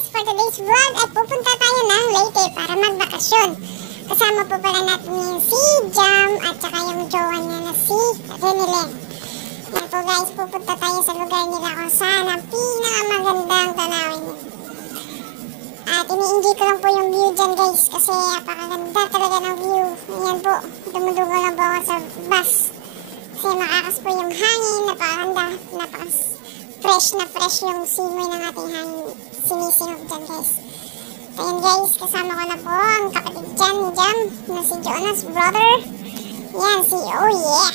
guys, for today's vlog ay pupunta tayo ng Leyte para magbakasyon. Kasama po pala natin yung si Jam at saka yung jowa niya na si Renilen. Yan po guys, pupunta tayo sa lugar nila kung saan ang pinakamagandang tanawin niya. At ini-enjoy ko lang po yung view dyan guys kasi napakaganda talaga ng view. Ayan po, dumudugo lang po ako sa bus. Kasi makakas po yung hangin, napakaganda, fresh na fresh yung simoy ng ating hangin. Sinisinog dyan guys. Ayan guys, kasama ko na po ang kapatid dyan, Jam, na si Jonas brother. Yan, si oh yeah.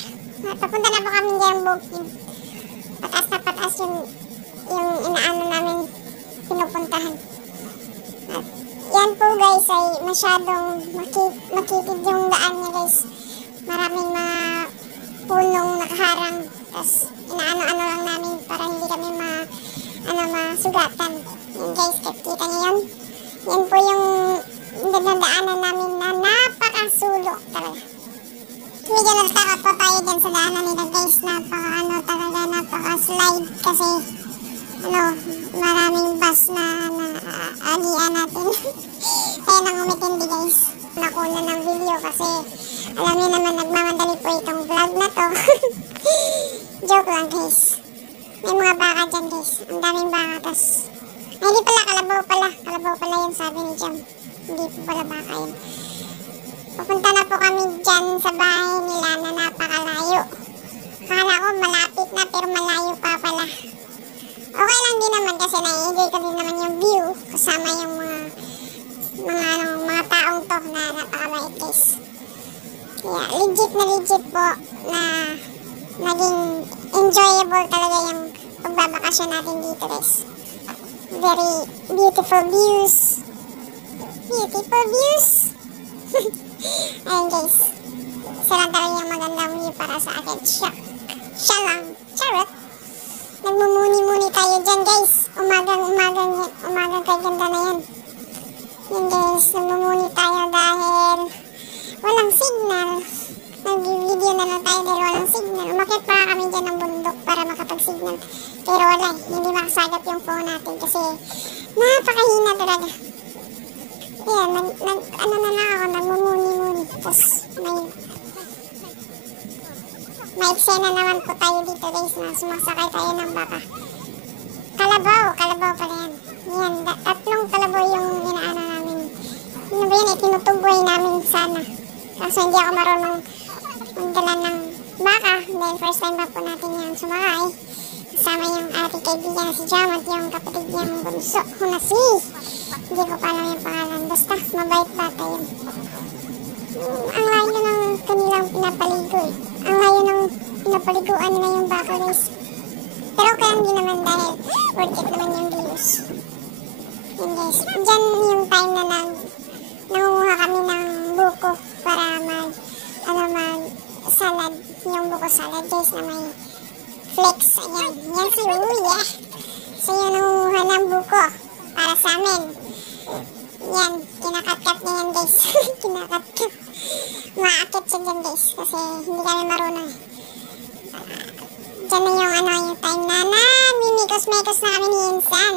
At papunta na po kami dyan bukid. Pataas na pataas yung inaano namin pinupuntahan. At yan po guys ay masyadong makitid yung daan niya guys. Maraming mga punong nakaharang. Tapos inaano-ano lang namin para hindi kami masugatan. Yan guys, kita niyo yun. Yan po yung dinadaanan namin na napakasulok talaga. Medyo nagtakot po tayo dyan sa daanan nila guys. Napaka-slide kasi maraming bus na agian natin. Kaya nang umitindi guys. Nakuna ng video kasi alam niyo naman nagmamadali po itong vlog na to. Joke lang guys. May mga baka dyan guys. Ang daming baka. Tas ay hindi pala, kalabaw pala yun sabi ni Jam. Hindi po pala baka yun. Pupunta na po kami dyan sa bahay nila na napakalayo. Akala ko malapit na pero malayo pa pala. Okay lang din naman kasi na-enjoy ko din naman yung view kasama yung mga taong to na napakabait guys. Kaya legit po na naging enjoyable talaga yung pagbabakasyon natin dito guys. Very beautiful views. Ayun guys, sarang talaga yung magandang view para sa akin. Siya lang, charot. Nagmumuni-muni tayo dyan guys. Umagang kay ganda na yan. Yan guys, nagmumuni tayo dahil walang signal. Nag-video na lang tayo dahil walang signal. Umakit pa kami dyan ng bundok para makapag-signal. Pero wala, hindi makasagap yung phone natin kasi napakahina talaga. Yan, nagmumuni-muni. Tapos may eksena naman po tayo dito guys na sumasakay tayo ng baka. Kalabaw pala yan. Yan, tatlong kalabaw yung inaano namin. Ano ba yan, tinutugway namin sana. Kaso hindi ako marunong magdala ng baka. Dahil first time pa po natin yan sumakay. Kasama yung ating kaibigan na si Jam at yung kapatid niyang bunso na si hindi ko pa alam yung pangalan. Basta mabait bata yun. Ang layo ng kanilang pinapaligo eh. Ang layo ng pinapaliguan nila yung baka guys. Pero okay lang din naman dahil worth it naman yung views. Yun guys. Diyan yung time na nangunguha kami ng buko para mag-salad. Yung buko salad guys na may flakes. Ayan. Yan si Uya. So yun nangunguha ng buko para sa amin. Yan. Kinakatkat niya yan guys. Kinakatkat. Maakit siya dyan guys. Kasi hindi kami marunong. Diyan na yung time na mimikos-mekos na kami ni Insan.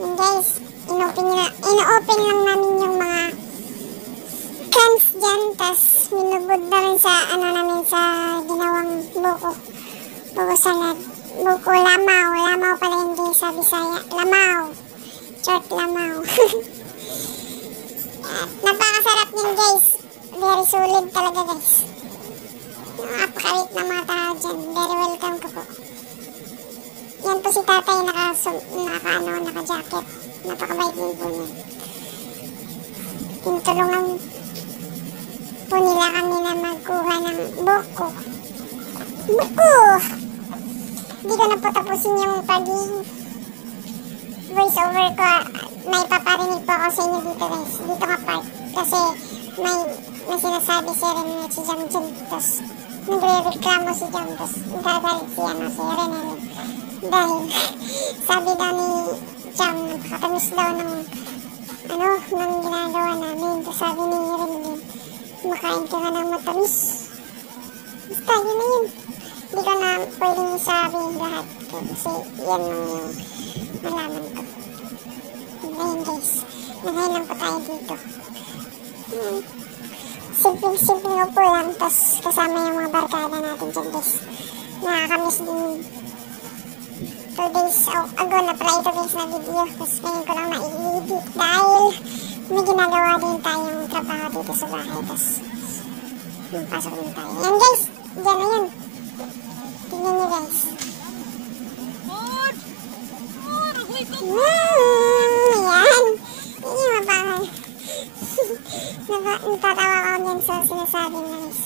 Yun guys. Ino-open lang namin yung mga cans dyan. Tas minubod namin sa sa ginawang buko. Buko salad. Buko lamaw. Lamaw pala hindi sa Bisaya. Lamaw. Short lamaw. Napakasarap din guys. Very solid talaga guys. Napakawit na mga tao dyan. Very welcome ko po. Yan po si tatay naka-jacket. Napakabait din po niya. Tinutulungan po nila kami na magkuha ng buko. Buko! Hindi ko na po tapusin yung voice over ko. May paparinig po ako sa inyo dito guys. Dito ka part. Kasi may sinasabi si Renilen si Jam dyan. Tapos nagre-reklamo si Jam. Tapos nagagalit si Renilen. Dahil sabi daw ni Jam nakatamis daw ng ginagawa namin. Tapos sabi ni Renilen makain ka nga ng matamis. Basta yun na yun. Hindi ko na pwedeng sabi lahat. Kasi yan yung malaman ko. dito. Simpleng upo lang, tapos kasama yung mga barkada natin dyan guys. Nakakamiss din. 2 days ago na pala ito guys na video, tapos ngayon ko lang na-edit dahil may ginagawa din tayong trabaho dito sa bahay, tapos pasok din tayo. Yan guys, dyan na yan. Tingnan nyo guys. Yan. Hindi mabahal. Natatawa ko dyan sa sinasabi na guys.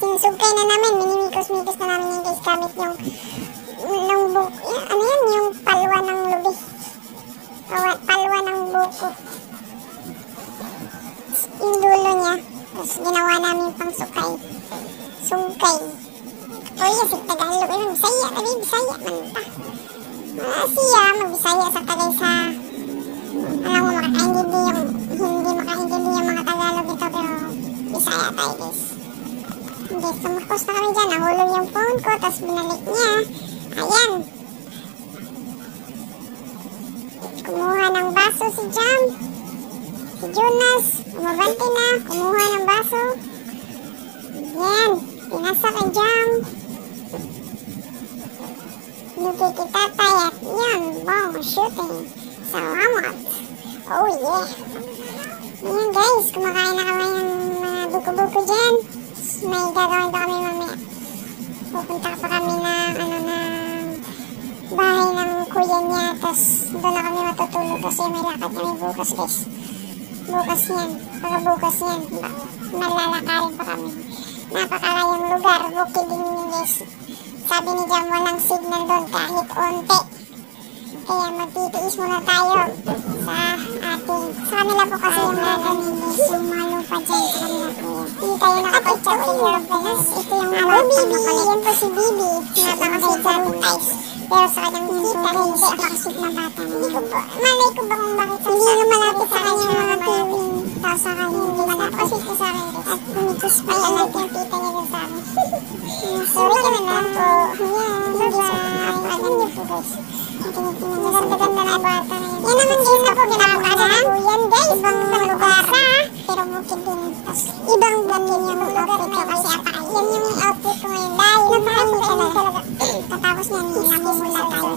Sinusugkay na namin, minimikos-mikos na namin yan guys, gamit yung ano yan, yung palwa ng lubi. Palwa ng buko. Yung dulo niya, tapos ginawa namin pang sukay. Sungkay. O yes, Tagalog. Ayun, Bisaya. Tabi, Bisaya man ta. Siya, mag-Bisaya sa Tagay sa... Alam mo, hindi makaintindi yung mga Tagalog ito, pero Bisaya tayo, guys. Hindi, sumakos na kami dyan. Nahulog yung phone ko, tapos binalik niya. Ayan. Kumuha ng baso si Jam. Si Jonas, umabante na. Kumuha ng baso. Yan. Pinasa kay Jam. Nagkikitatay at yan. Wow, shooting. Salamat. Oh yeah. Yan guys, kumakain na kami ng mga buko-buko dyan. May gagawin pa kami mamaya. Pupunta pa kami na bahay ng kuya niya. Tapos doon na kami matutulog kasi may lakad kami bukas guys. Bukas yan. Pagkabukas yan. Malalakarin pa kami. Napakalayang lugar. Bukid din yun guys. Sabi ni Jam walang signal doon kahit onte. Kaya magtitiis muna tayo sa kanila po kasi yung gagawin guys. Yung malupa dyan sa kanila po. Hindi tayo nakapagtsaw yung guys. Ito yung Bibi. Yan po si Bibi. Napakasweet sa guys. Pero sa kanyang kita guys, napakasweet na bata. Hindi ko po. Malay ko ba kung bakit hindi nga malapit sa kanyang mga baby. Tapos sa kanyang hindi napakasweet ko sa akin guys. At kumikis pa yan natin yung tita niya dun sa akin. Sorry ka na lang po. Yan. Alam niyo po guys. Maganda-ganda na bata na yan. Yan naman guys na po ginagawa po yan guys. Ibang lugar pero bukid din. Ibang vlog din yung outfit ko kasi yan yung outfit ko ngayon. Dahil napakasweet talaga. Katapos niyan, namumula tayo.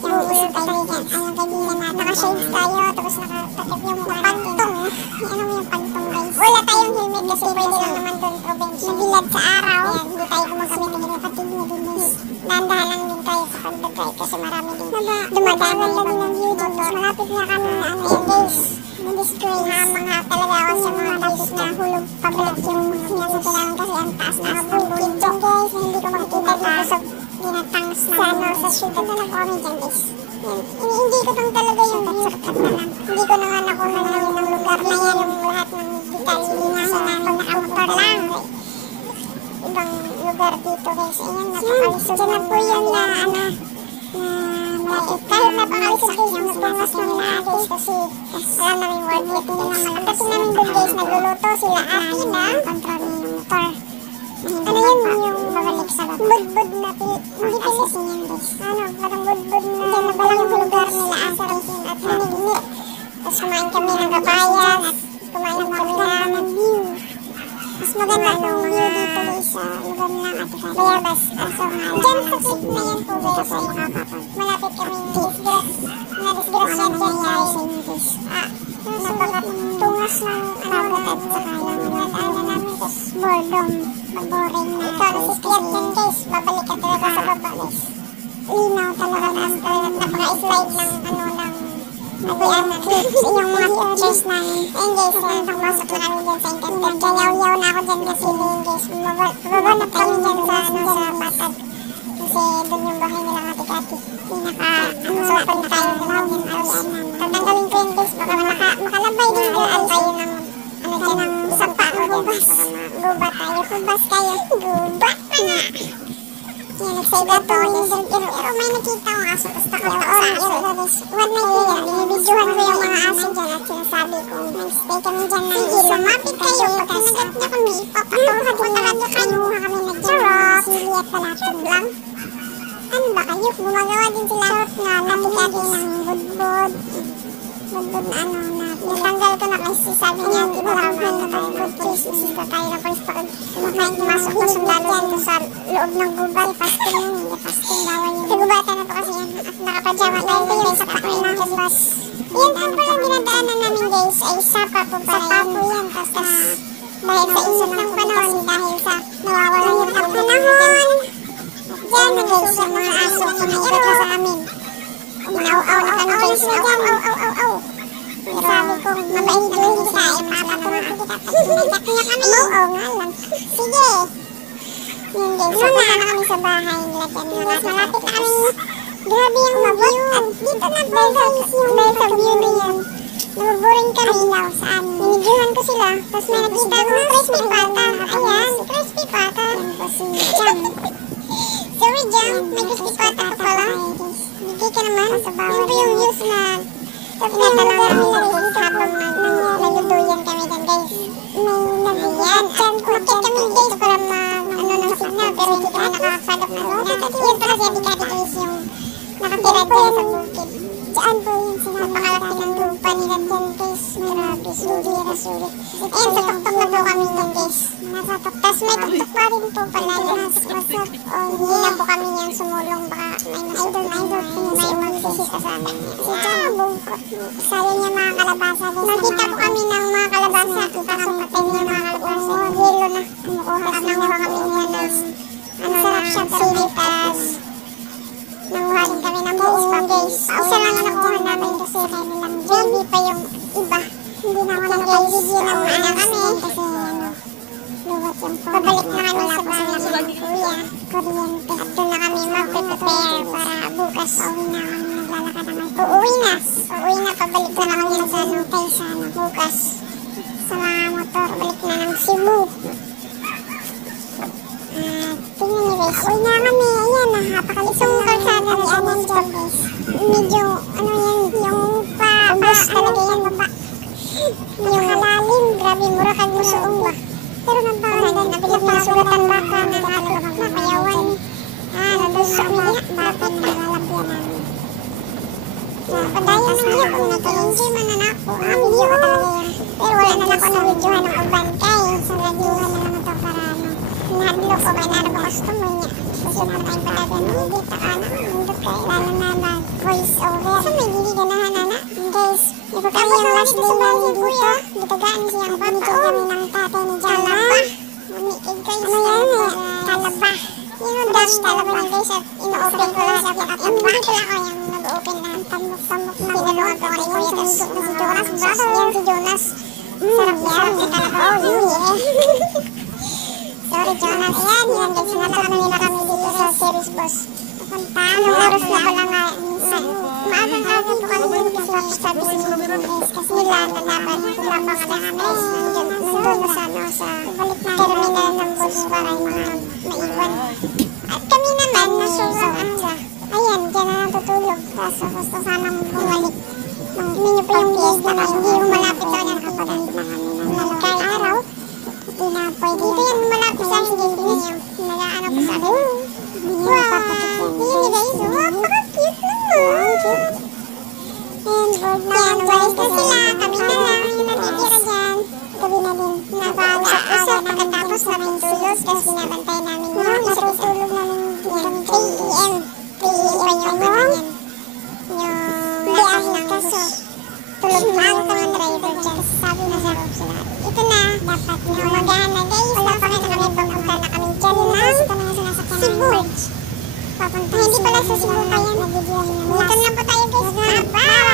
Yung isang kaibigan. Ang kaibigan na naka-shades tayo. Tapos nakatakip yung pantong. Ano yung pantong guys? Wala tayong helmet kasi pwede lang naman doon probinsya. Nabilad sa araw. Yan, hindi tayo gumagamit ng kapatid niya din guys. Dahan-dahan lang din tayo sa pagdagay kasi marami din. Dumadaan lang din ng view doon. Malapit na kami na ano yan guys. Na-disgrace. Mga talaga ako sa mga tapos na hulog pabalik yung sinasabi namin kasi ang taas na bukid dyan guys. Hindi ko makikita dito sa ginatangs na sa syudad na nag-comment dyan guys. Hindi ko tang talaga yung sakit na lang. Hindi ko na nga nakuha na yun ng lugar na yan. Yung lahat ng detalye linahin na pag nakamotor lang. Ibang lugar dito guys. Ayan, napakalisod. Diyan na po yun na kahit napakalisod guys yung nagpangas namin na guys kasi alam namin worth it. Hindi na malakas. Kasi namin doon guys nagluluto sila ate na control niya yung motor. Ano yun yung babalik sa budbud na assassin yan guys. Parang budbud na balang lugar nila assassin at hiniginit. Tapos kumain kami ng kabayan at kumain kami ng view. Mas maganda yung view dito guys sa lugar ng Ate Kali. Bayabas. Diyan sa trip na yan po guys ay malapit kami na-disgrasya dyan guys. Napakatungas ng alagat at saka yung nataanan namin guys. Boredom. Boring na. Ito, nasikyat yan guys. Babalik ka talaga sa baba guys. Linaw talaga na. Napaka-slide ng yung mga pictures namin. Ayun guys, pumasok na kami dyan sa internet. Yaw-yaw na ako dyan kasi guys. Bababa na kami dyan sa Batag. Kasi doon yung bahay nila Kati-Kati. Pinaka-sopan na tayo naman yung alian namin. Tatanggalin ko yun guys. Baka makalabay din dyan tayo ng dyan ng sapa o hubas. Gubat tayo. Hubas kayo. Gubat na nga. Yan, nagsayda to. Pero may nakita ko aso. Tapos takot ako sa aso. One night yan. Binibidyohan ko yung mga aso dyan at sinasabi ko. Nag-stay kami dyan ng lumapit kayo. Pagka nagat na kami, papatuha din naman niya kayo. Kami nag-charot. Sili at palapit lang. Ano ba kayo? Gumagawa din sila na natikati ng budbud. Budbud na ano na. Natanggal ko na kasi sabi niya, di ba mahal na tayo. Good case, isisga tayo na police pag kumakain pumasok na sundalo dito sa loob ng gubat. Fasting yun, hindi fasting bawal yun. Kagubatan na to kasi yan. At nakapajama tayo guys sa kakulinan ng bus. Yan po pala dinadaanan namin guys ay sapa po pala yan. Tapos dahil sa init ng panahon, dahil sa nawawala yung panahon. Yan na guys, yung mga aso kumairot na sa amin. Umaw-aw na kami guys. Aw. Sabi ko, mabait naman kita. Yung papa ko makikita. Nagdak niya kami. Umaw nga lang. Sige. Yun guys, punta na kami sa bahay. Lagyan na guys, malapit na kami. Grabe yung view. At dito na po guys, yung dahil sa view na yan. Nabuburing kami sa amin. Ninidyuhan ko sila. Tapos may nakita ko ng crispy pata. Ayan, si crispy pata. Yan po si Jam. Sorry Jam, may crispy pata ka pala. Bigay ka naman. Yan po yung views na pinatala namin sa guys habang nagduduyan kami dyan guys. May nagduyan. At kumakit kami guys para ano ng signal. Pero hindi kami nakakasalok na signal. Yan pala si Abikati guys yung nakatira dyan sa bukid. Diyan po yung napakalaki ng lupa nila dyan guys. Grabe, sulit na sulit. Ayan, sa tuktok na po kami dyan guys. Nasa tuktok. Tapos may tuktok pa rin po pala yan. Hindi na po kami yan sumulong. Baka may may magsisita sa amin. Si John bungkot. Sayo niya mga kalabasa guys. Nakita po kami ng mga kalabasa. Kaso patay niya mga kalabasa. Yelo na. Kumukuha kami niya ng sarap siya silitas. Nanguha rin kami ng buong guys. Isa lang ang nakuha namin kasi kami lang JB pa yung iba. Hindi na ako nag-video ng mga kami. Kasi luwat yung pabalik na kami sa bahay ng kuya. Kuryente. At doon na kami mag-prepare para bukas. Uuwi na kami naglalakad naman. Uuwi na. Pabalik na kami sa Kaysa bukas. Sa mga motor. Balik na ng Cebu. Tingnan niyo guys, uwi na kami. Ayan, napakalisong kalsada ni Anan dyan guys. Medyo, ano yan, yung bus talaga yan, baba. Nakalalim, grabe, mura kang musuong ba. Pero nagpakagan, nabilig na sugatan baka na nakayawan. Nandun sa umiyak, bakit nalalabyan namin. Padayan ng video kung nag-enjoy man na ako. Video ko talaga yan. Pero wala na ako na videohan ng uban kay. Sa radyohan na naman ito para nahadlo ko ba na ba customer niya. Kasi naman talaga no, dito ka na, nandot kayo. Lalo na mag-voice over. So may giganahan na guys, di ba kami yung last day na dito? Ditagaan siyang pamito kami ng tatay ni Jalaba. Mamikig guys. Ano yan eh? Talaba. Yung dash talaba niya guys at ino-open ko lahat at nakakamba. Hindi pala ko yung nag-open na tambok-tambok na pinaluwag ko kay Kuya. Tapos si Jonas, yan si Jonas. Sarap yan, si talaba. Oh yeah. Sorry Jonas. Ayan guys, natakami na kami dito sa Series Boss. Papunta. Anong oras na pala nga minsan. Maagang araw po kami dito sa sabi si guys. Kasi nila nanaban. Lamang na kami. Nandun sa terminal ng bus para yung mga maiwan. At kami naman nasusunod sa. Ayan, dyan na natutulog. Kaso gusto sanang bumalik. Tingnan nyo pa yung fiesta kasi hindi yung malapit daw niya nakapaganda na kami ng lalakay araw. Hindi na pwede. Dito yan malapit sa akin. Tingnan nyo. Nagaano ko sa akin. Wow! Tingnan guys. Wow! Paka-cute naman. Cute. And board na. Yan, walis na sila. Kami na lang yung natitira dyan. Gabi na din. Nag-aga na katapos namin tulog. Tapos binabantay namin yung natutulog namin yan. 3 AM. 3 AM yung ano yan. Yung lahat ng bus. Tulog na yung mga driver dyan. Sabi na sa room sila. Ito na. Dapat na umagahan na guys. Wala pa kami papunta na kami dyan lang. Cebu. Papunta. Hindi pala sa Cebu pa yan. Dito na po tayo guys. Bye!